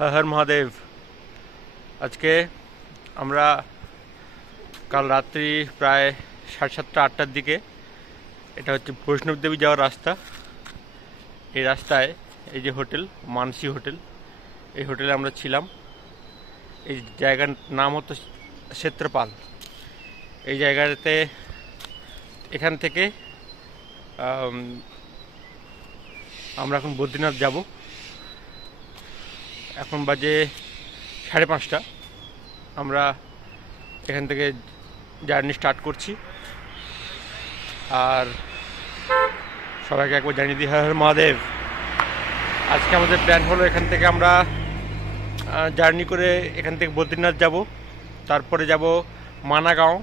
हर हर महादेव। आज के আমরা কাল রাত্রি প্রায় 7:30-8টার দিকে এটা হচ্ছে বৈষ্ণব দেবী যাওয়ার রাস্তা। এই রাস্তায় এই যে হোটেল মানসী হোটেল, এই হোটেলে আমরা ছিলাম। এই জায়গার নাম হতো ক্ষেত্রপাল। এই জায়গাতে এখান থেকে আমরা এখন বদ্রীনাথ যাব। এখন বাজে 5:30। আমরা এখান থেকে জার্নি স্টার্ট করছি। আর সবাইকে একবার জানিয়ে দিই হর হর মহাদেব। আজকে আমাদের প্ল্যান হলো এখান থেকে আমরা জার্নি করে এখান থেকে বদ্রীনাথ যাব, তারপরে যাব মানাগাঁও,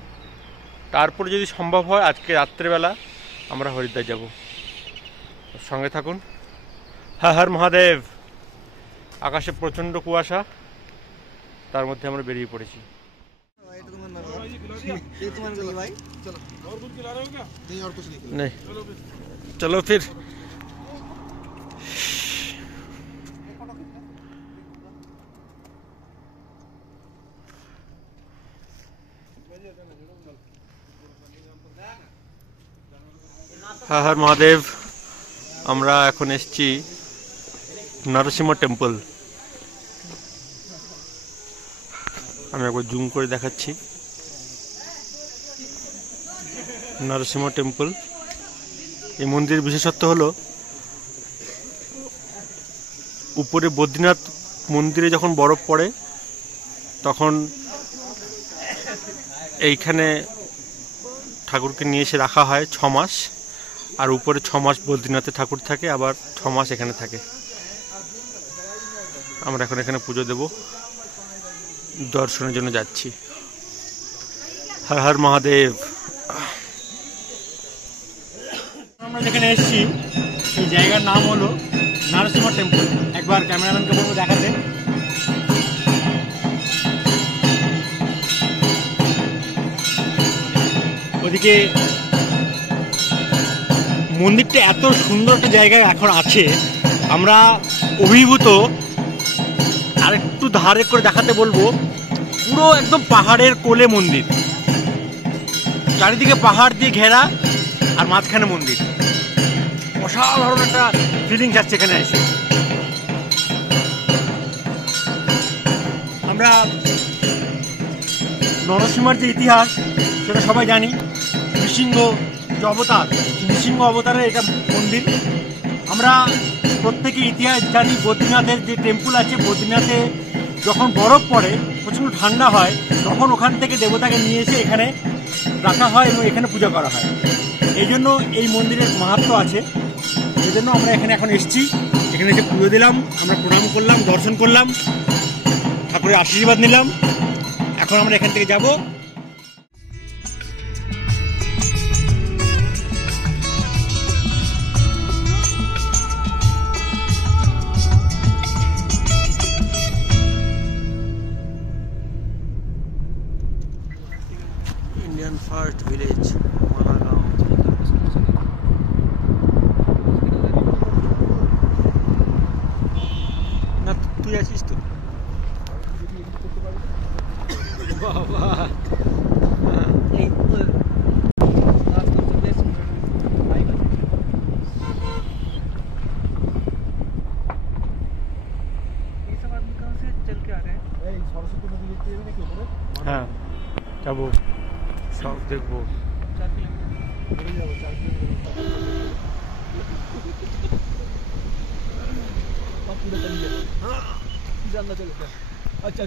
তারপরে যদি সম্ভব হয় আজকে রাত্রেবেলা আমরা হরিদ্বার যাব। সঙ্গে থাকুন। হর হর মহাদেব। আকাশে প্রচণ্ড কুয়াশা, তার মধ্যে আমরা বেরিয়ে পড়েছি। চলো ফির। হর হর মহাদেব। আমরা এখন এসেছি নরসিংহ টেম্পল। আমি একবার জুম করে দেখাচ্ছি। নরসিংহ টেম্পল। এই মন্দিরের বিশেষত্ব হলো উপরে বদ্রীনাথ মন্দিরে যখন বরফ পড়ে তখন এইখানে ঠাকুরকে নিয়ে এসে রাখা হয় 6 মাস। আর উপরে 6 মাস বদ্রীনাথে ঠাকুর থাকে, আবার 6 মাস এখানে থাকে। আমরা এখন এখানে পুজো দেব, দর্শনের জন্য যাচ্ছি। হর হর মহাদেব। আমরা যেখানে এসেছি সেই জায়গার নাম হলো নরসিংহ টেম্পল। একবার ক্যামেরাম্যানকে বলবো দেখাতে। ওদিকে মন্দিরটা এত সুন্দর একটা জায়গায় এখন আছে, আমরা অভিভূত। আর একটু ধারে করে দেখাতে বলবো, পুরো একদম পাহাড়ের কোলে মন্দির, চারিদিকে পাহাড় দিয়ে ঘেরা, আর মাঝখানে মন্দির। অসাধারণ একটা ফিলিংস আসছে এখানে এসে। আমরা নরসিংহের যে ইতিহাস সেটা সবাই জানি। নৃসিংহ যে অবতার, নৃসিংহ অবতারের এটা মন্দির। আমরা প্রত্যেকে ইতিহাস জানি। বদ্রীনাথের যে টেম্পল আছে, বদ্রীনাথে যখন বরফ পড়ে, প্রচণ্ড ঠান্ডা হয়, তখন ওখান থেকে দেবতাকে নিয়ে এসে এখানে রাখা হয় এবং এখানে পূজা করা হয়। এই জন্য এই মন্দিরের মাহাত্ম্য আছে। এই জন্য আমরা এখানে এখন এসেছি। এখানে এসে পুজো দিলাম, আমরা প্রণাম করলাম, দর্শন করলাম, ঠাকুরের আশীর্বাদ নিলাম। এখন আমরা এখান থেকে যাব। Indian first village Managaon. না তুই আছিস তো বাবা। হ্যাঁ যাবো, সব দেখবো। अच्छा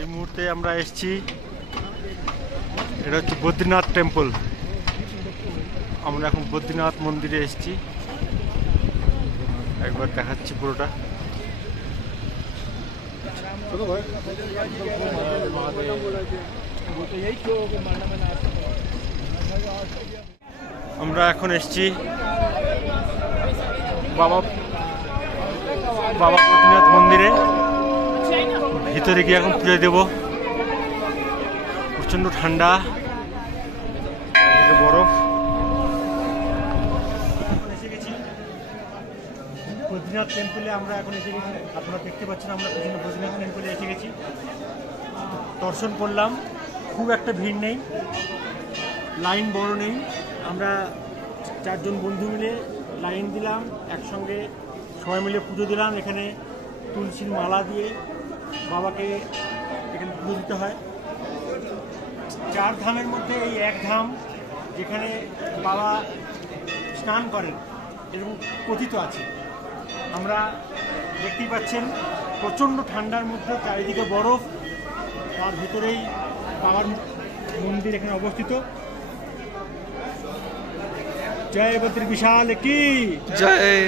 এই মুহূর্তে আমরা এসেছি, এটা হচ্ছে বদ্রীনাথ টেম্পল। আমরা এখন বদ্রীনাথ মন্দিরে এসেছি। একবার দেখাচ্ছি পুরোটা। আমরা এখন এসছি বাবা বদ্রীনাথ মন্দিরে, ভিতরে গিয়ে এখন পুজো দেব। প্রচন্ড ঠান্ডা, বরফ। এসে গেছি বদ্রীনাথ টেম্পলে, আমরা এখন এসে গেছি। আপনারা দেখতে পাচ্ছেন আমরা পিছনে বদ্রীনাথ টেম্পলে এসে গেছি, দর্শন করলাম। খুব একটা ভিড় নেই, লাইন বড় নেই। আমরা 4 জন বন্ধু মিলে লাইন দিলাম, একসঙ্গে সবাই মিলে পুজো দিলাম। এখানে তুলসীর মালা দিয়ে বাবাকে এখানে পুজো দিতে হয়। 4 ধামের মধ্যে এই এক ধাম যেখানে বাবা স্নান করেন এরকম কথিত আছে। আমরা দেখতেই পাচ্ছেন প্রচণ্ড ঠান্ডার মধ্যে চারিদিকে বরফ, তার ভিতরেই বাবার মন্দির এখানে অবস্থিত। জয় বদ্রী বিশাল কি জয়।